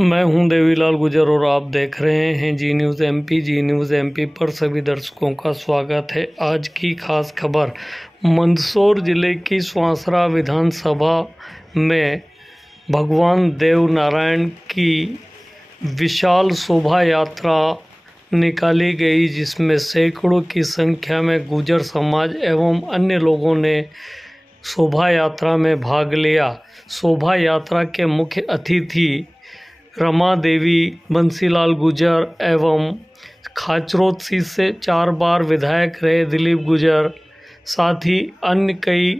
मैं हूं देवीलाल गुजर और आप देख रहे हैं जी न्यूज़ एमपी। जी न्यूज़ एमपी पर सभी दर्शकों का स्वागत है। आज की खास खबर, मंदसौर जिले की स्वांसरा विधानसभा में भगवान देव नारायण की विशाल शोभा यात्रा निकाली गई, जिसमें सैकड़ों की संख्या में गुजर समाज एवं अन्य लोगों ने शोभा यात्रा में भाग लिया। शोभा यात्रा के मुख्य अतिथि रमा देवी, बंसीलाल गुजर एवं खाचरोद सीट से 4 बार विधायक रहे दिलीप गुजर, साथ ही अन्य कई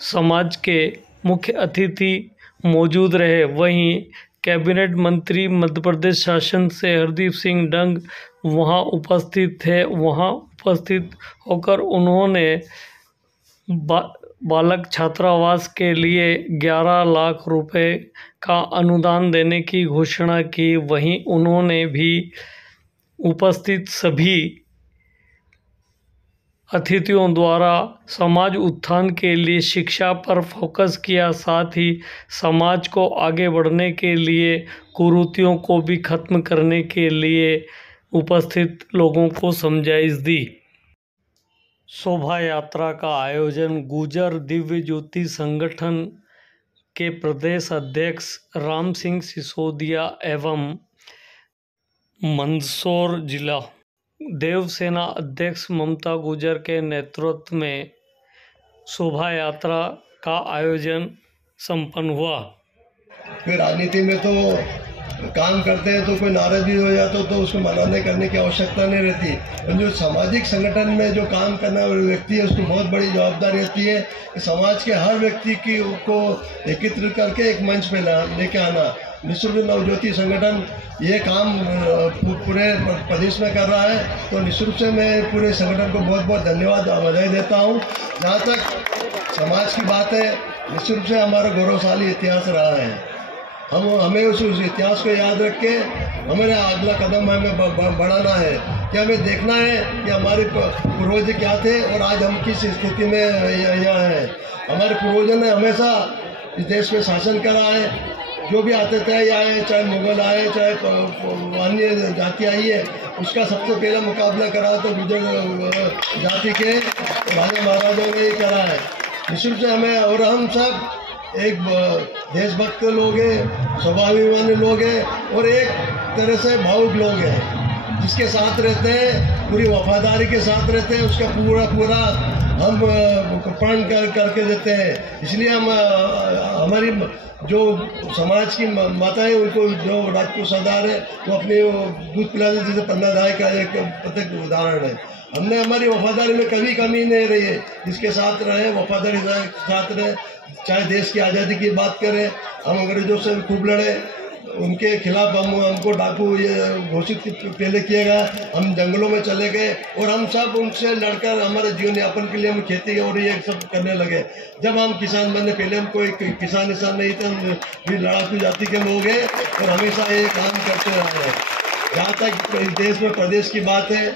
समाज के मुख्य अतिथि मौजूद रहे। वहीं कैबिनेट मंत्री मध्य प्रदेश शासन से हरदीप सिंह डंग वहां उपस्थित थे। वहां उपस्थित होकर उन्होंने बालक छात्रावास के लिए 11 लाख रुपए का अनुदान देने की घोषणा की। वहीं उन्होंने भी उपस्थित सभी अतिथियों द्वारा समाज उत्थान के लिए शिक्षा पर फोकस किया, साथ ही समाज को आगे बढ़ने के लिए कुरीतियों को भी खत्म करने के लिए उपस्थित लोगों को समझाइश दी। शोभा यात्रा का आयोजन गुजर दिव्य ज्योति संगठन के प्रदेश अध्यक्ष राम सिंह सिसोदिया एवं मंदसौर जिला देवसेना अध्यक्ष ममता गुजर के नेतृत्व में शोभा यात्रा का आयोजन संपन्न हुआ। फिर राजनीति में तो काम करते हैं तो कोई नाराज भी हो जाता तो उसको मनाने करने की आवश्यकता नहीं रहती। और जो सामाजिक संगठन में जो काम करना वाला व्यक्ति है उसको बहुत बड़ी जवाबदारी रहती है कि समाज के हर व्यक्ति की को एकत्रित करके एक मंच पे लेके आना। निःशुल्क नवज्योति संगठन ये काम पूरे प्रदेश में कर रहा है, तो निःशुल्क से मैं पूरे संगठन को बहुत बहुत धन्यवाद बधाई देता हूँ। जहाँ तक समाज की बात है, निःशुल्क से हमारा गौरवशाली इतिहास रहा है। हमें उस इतिहास को याद रख के हमें अगला कदम हमें बढ़ाना है कि हमें देखना है कि हमारे पूर्वज क्या थे और आज हम किस स्थिति में यहाँ हैं। हमारे पूर्वजों ने हमेशा इस देश में शासन करा है। जो भी आते थे आए, चाहे मुगल आए, चाहे अन्य जाति आई है, उसका सबसे पहला मुकाबला करा तो गुजर जाति के राजा महाराजाओं ने ही करा है। निःशुल्क से हमें, और हम सब एक देशभक्त लोग हैं, स्वाभिमानी लोग हैं और एक तरह से भावुक लोग हैं, जिसके साथ रहते हैं, पूरी वफादारी के साथ रहते हैं, उसका पूरा हम प्रण करके देते हैं। इसलिए हम हमारी जो समाज की माताएं, उनको जो राजपूत सरदार है वो अपने दूध पिलाने जैसे पन्नाधाय का एक प्रत्येक उदाहरण है। हमने हमारी वफादारी में कभी कमी नहीं रही है, जिसके साथ रहे वफादारी के साथ रहे। चाहे देश की आज़ादी की बात करें, हम अंग्रेजों से खूब लड़े, उनके खिलाफ हमको डाकू ये घोषित पहले किया गया, हम जंगलों में चले गए और हम सब उनसे लड़कर हमारे जीवन यापन के लिए हम खेती और ये सब करने लगे। जब हम किसान बने, पहले हम कोई किसान नहीं थे, हम भी लड़ाकू जाति के लोग हैं और हमेशा ये काम करते रहे हैं। जहाँ तक इस देश में प्रदेश की बात है,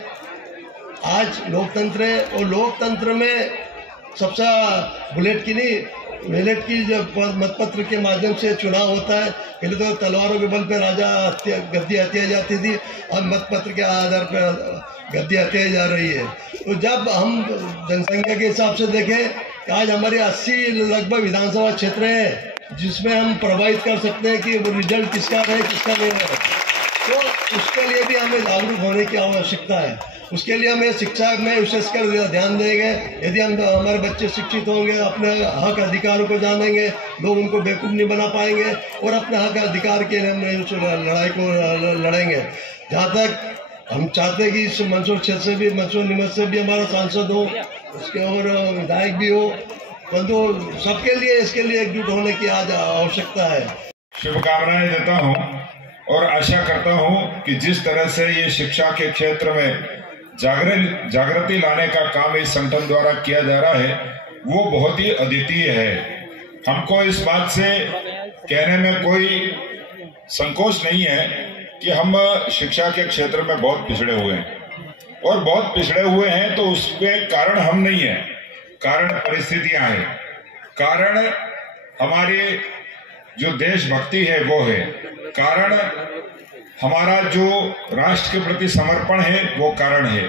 आज लोकतंत्र है और लोकतंत्र में सबसे बुलेट की जब मतपत्र के माध्यम से चुनाव होता है, पहले तो तलवारों के बल पर राजा गद्दी हत्या जाती थी, अब मतपत्र के आधार पर गद्दी हत्या जा रही है। तो जब हम जनसंख्या के हिसाब से देखें, आज हमारे 80 लगभग विधानसभा क्षेत्र हैं जिसमें हम प्रभावित कर सकते हैं कि वो रिजल्ट किसका रहे किसका नहीं रहे। तो उसके लिए भी हमें जागरूक होने की आवश्यकता है। उसके लिए हमें शिक्षा में विशेषकर ध्यान देंगे। यदि हम हमारे बच्चे शिक्षित होंगे, अपने हक अधिकारों को जानेंगे, लोग उनको बेवकूफ़ नहीं बना पाएंगे और अपने हक अधिकार के लिए हम लड़ाई को लड़ेंगे। जहाँ तक हम चाहते हैं कि इस मंदसौर क्षेत्र से भी, मंदसौर निमत से भी हमारा सांसद हो, उसके और विधायक भी हो, परंतु सबके लिए इसके लिए एकजुट होने की आज आवश्यकता है। शुभकामनाएं देता हूँ और आशा करता हूँ कि जिस तरह से ये शिक्षा के क्षेत्र में जागृति लाने का काम इस संगठन द्वारा किया जा रहा है, वो बहुत ही अद्वितीय है। हमको इस बात से कहने में कोई संकोच नहीं है कि हम शिक्षा के क्षेत्र में बहुत पिछड़े हुए हैं और बहुत पिछड़े हुए हैं। तो उसमें कारण हम नहीं है, कारण परिस्थितियां हैं, कारण हमारे जो देशभक्ति है वो है कारण, हमारा जो राष्ट्र के प्रति समर्पण है वो कारण है।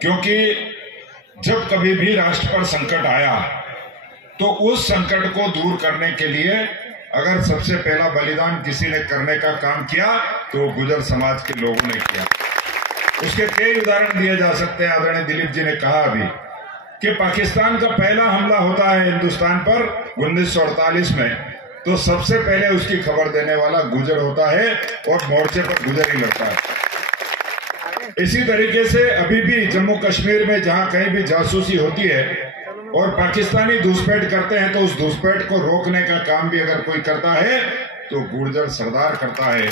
क्योंकि जब कभी भी राष्ट्र पर संकट आया तो उस संकट को दूर करने के लिए अगर सबसे पहला बलिदान किसी ने करने का काम किया तो गुर्जर समाज के लोगों ने किया। उसके कई उदाहरण दिए जा सकते हैं। आदरणीय दिलीप जी ने कहा अभी कि पाकिस्तान का पहला हमला होता है हिंदुस्तान पर 1948 में, तो सबसे पहले उसकी खबर देने वाला गुर्जर होता है और मोर्चे पर गुर्जर ही लड़ता है। इसी तरीके से अभी भी जम्मू कश्मीर में जहां कहीं भी जासूसी होती है और पाकिस्तानी घुसपैठ करते हैं तो उस घुसपैठ को रोकने का काम भी अगर कोई करता है तो गुर्जर सरदार करता है।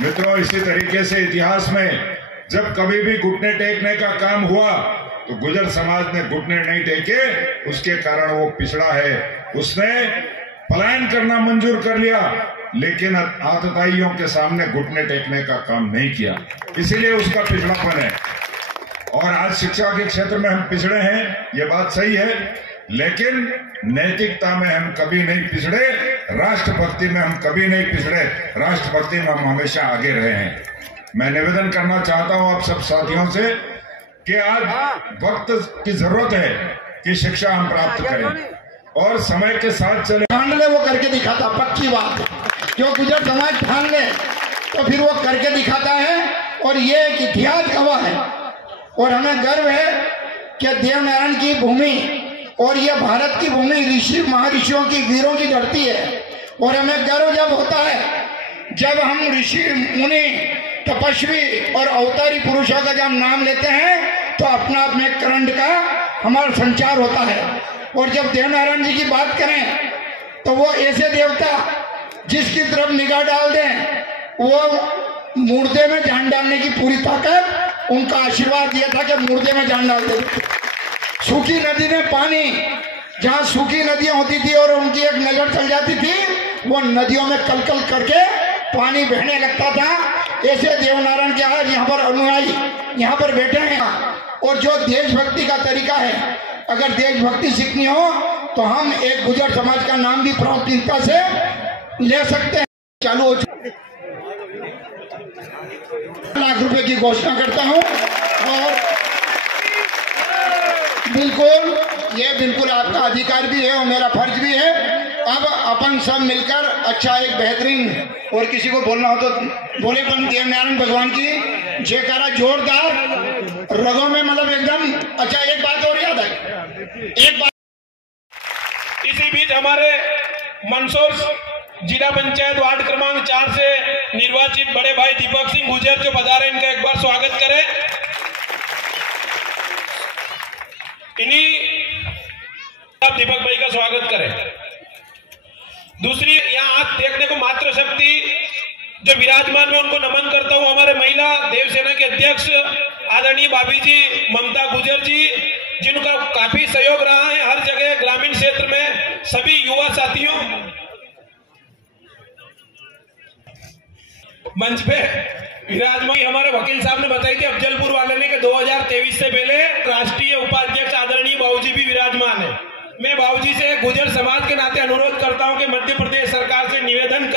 मित्रों, इसी तरीके से इतिहास में जब कभी भी घुटने टेकने का काम हुआ तो गुर्जर समाज ने घुटने नहीं टेके, उसके कारण वो पिछड़ा है। उसने पलायन करना मंजूर कर लिया लेकिन आतताइयों के सामने घुटने टेकने का काम नहीं किया, इसीलिए उसका पिछड़ापन है। और आज शिक्षा के क्षेत्र में हम पिछड़े हैं, ये बात सही है, लेकिन नैतिकता में हम कभी नहीं पिछड़े, राष्ट्रभक्ति में हम कभी नहीं पिछड़े, राष्ट्रभक्ति में हम हमेशा आगे रहे हैं। मैं निवेदन करना चाहता हूं आप सब साथियों से कि आज वक्त की जरूरत है कि शिक्षा हम प्राप्त करें और समय के साथ चले। ठान ले वो करके दिखाता, पक्की बात। जो गुर्जर समाज ठान ले तो फिर वो करके दिखाता है और ये एक इतिहास गवाह है। और हमें गर्व है कि देवनारायण की भूमि और ये भारत की भूमि ऋषि महर्षियों की, वीरों की धरती है। और हमें गर्व जब होता है जब हम ऋषि मुनि तपस्वी और अवतारी पुरुषों का जब नाम लेते हैं तो अपना अपने करंट का हमारा संचार होता है। और जब देवनारायण जी की बात करें तो वो ऐसे देवता जिसकी तरफ निगाह डाल दें वो मुर्दे में जान डालने की पूरी ताकत, उनका आशीर्वाद दिया था कि मुर्दे में जान डाल दे। सूखी नदी में पानी, जहाँ सूखी नदियां होती थी और उनकी एक नजर चल जाती थी, वो नदियों में कलकल करके पानी बहने लगता था। ऐसे देवनारायण के आज यहाँ पर अनुयायी यहाँ पर बैठे हैं। और जो देशभक्ति का तरीका है, अगर देशभक्ति सीखनी हो तो हम एक गुर्जर समाज का नाम भी प्राथमिकता से ले सकते हैं। चालू हो लाख रुपए की घोषणा करता हूं और बिल्कुल आपका अधिकार भी है और मेरा फर्ज भी है। अब अपन सब मिलकर अच्छा एक बेहतरीन, और किसी को बोलना हो तो बोले, देवनारायण भगवान की जयकारा जोरदार रगों में, मतलब एकदम। अच्छा, एक बात और याद है, एक बात इसी बीच हमारे मंदसौर जिला पंचायत वार्ड क्रमांक 4 से निर्वाचित बड़े भाई दीपक सिंह गुर्जर जो पधारे, इनका एक बार स्वागत करें। इन्हीं आप दीपक भाई का स्वागत करें। दूसरी, यहाँ आप देखने को मातृशक्ति जो विराजमान है उनको नमन करता हूँ। हमारे महिला देवसेना के अध्यक्ष आदरणीय भाभी जी ममता गुर्जर जी, जिनका काफी सहयोग रहा है हर जगह ग्रामीण क्षेत्र में। सभी युवा साथियों, मंच पे विराजमान हमारे वकील साहब ने बताई थी अफजलपुर वाले ने कि 2023 से पहले राष्ट्रीय उपाध्यक्ष आदरणीय बाबूजी भी विराजमान है। मैं बाबूजी से गुर्जर समाज के नाते अनुरोध करता हूं कि मध्य प्रदेश सरकार से निवेदन